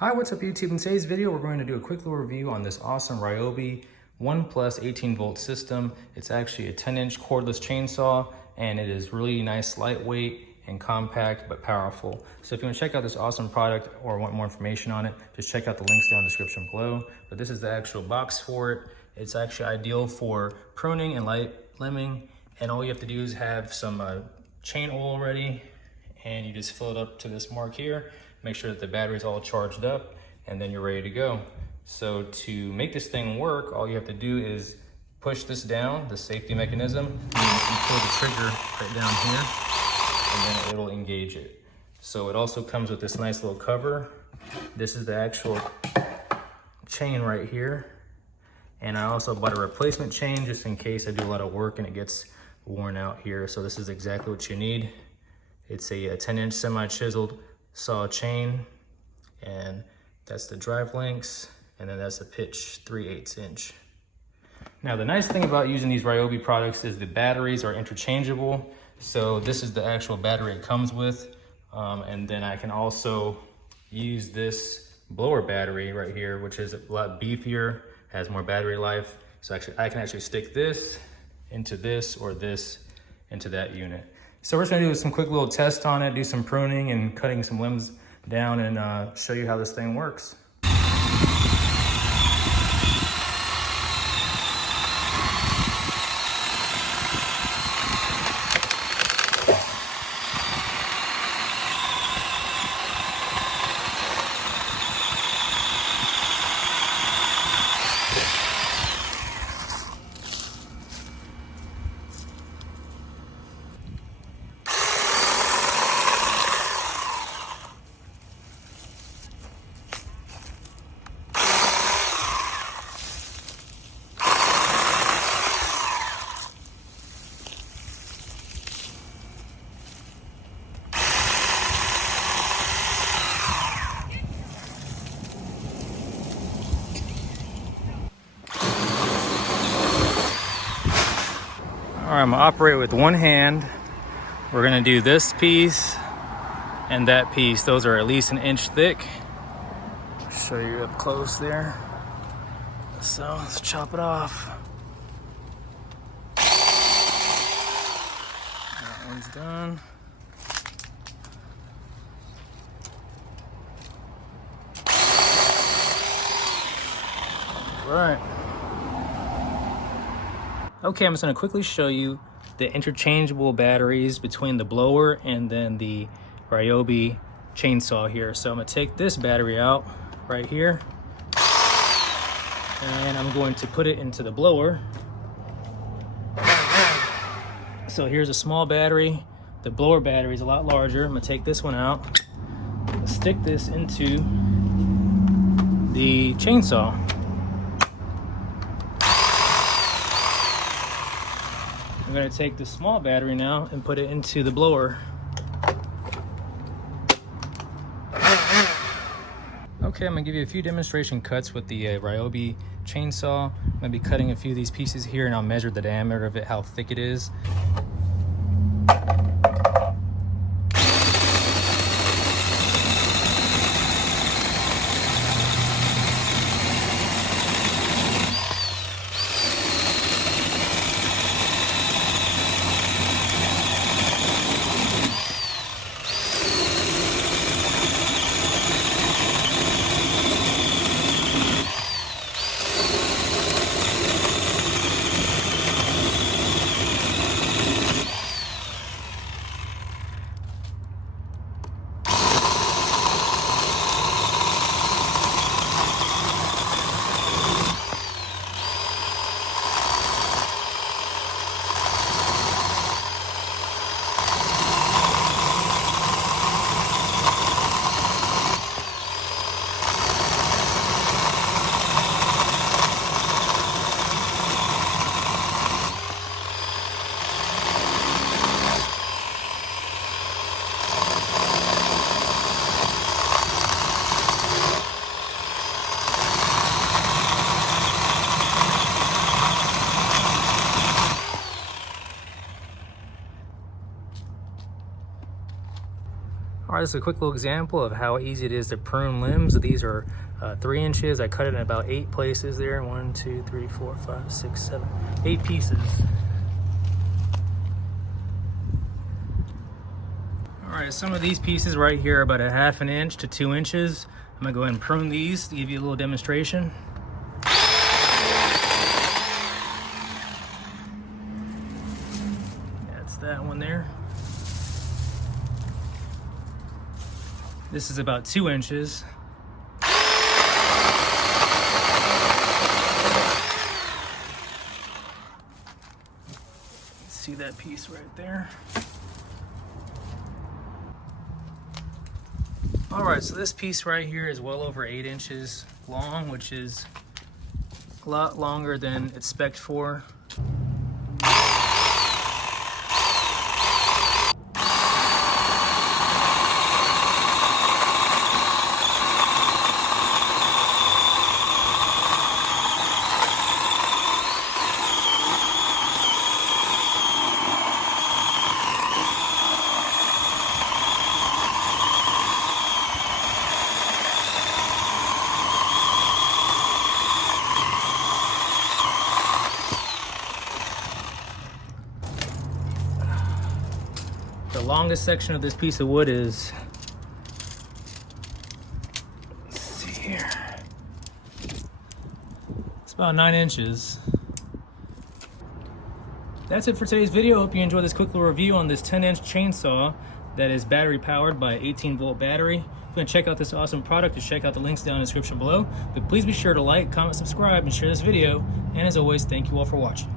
Hi, what's up YouTube? In today's video, we're going to do a quick little review on this awesome Ryobi 1 Plus 18 volt system. It's actually a 10-inch cordless chainsaw, and it is really nice, lightweight and compact, but powerful. So if you want to check out this awesome product or want more information on it, just check out the links down in the description below. But this is the actual box for it. It's actually ideal for pruning and light limbing. And all you have to do is have some chain oil ready, and you just fill it up to this mark here. Make sure that the battery's all charged up, and then you're ready to go. So to make this thing work, all you have to do is push this down, the safety mechanism, and you pull the trigger right down here, and then it'll engage it. So it also comes with this nice little cover. This is the actual chain right here. And I also bought a replacement chain just in case I do a lot of work and it gets worn out here. So this is exactly what you need. It's a 10-inch semi-chiseled saw chain, and that's the drive links, and then that's the pitch 3/8 inch. Now the nice thing about using these Ryobi products is the batteries are interchangeable. So this is the actual battery it comes with, and then I can also use this blower battery right here, which is a lot beefier, has more battery life. So actually I can actually stick this into this or this into that unit. So we're just gonna do some quick little tests on it, do some pruning and cutting some limbs down, and show you how this thing works. All right, I'm gonna operate with one hand. We're gonna do this piece and that piece. Those are at least 1 inch thick. I'll show you up close there. So let's chop it off. That one's done. All right. Okay, I'm just gonna quickly show you the interchangeable batteries between the blower and then the Ryobi chainsaw here. So I'm gonna take this battery out right here, and I'm going to put it into the blower. So here's a small battery. The blower battery is a lot larger. I'm gonna take this one out, stick this into the chainsaw. I'm gonna take the small battery now and put it into the blower. Okay, I'm gonna give you a few demonstration cuts with the Ryobi chainsaw. I'm gonna be cutting a few of these pieces here, and I'll measure the diameter of it, how thick it is. All right, this is a quick little example of how easy it is to prune limbs. These are 3 inches. I cut it in about 8 places there. 1, 2, 3, 4, 5, 6, 7, 8 pieces. All right, some of these pieces right here are about 1/2 inch to 2 inches. I'm gonna go ahead and prune these to give you a little demonstration. That's that one there. This is about 2 inches. See that piece right there? All right, so this piece right here is well over 8 inches long, which is a lot longer than it's spec'd for. The longest section of this piece of wood is, let's see here, it's about 9 inches. That's it for today's video. Hope you enjoyed this quick little review on this 10-inch chainsaw that is battery powered by 18-volt battery. If you want to check out this awesome product, just check out the links down in the description below. But please be sure to like, comment, subscribe, and share this video. And as always, thank you all for watching.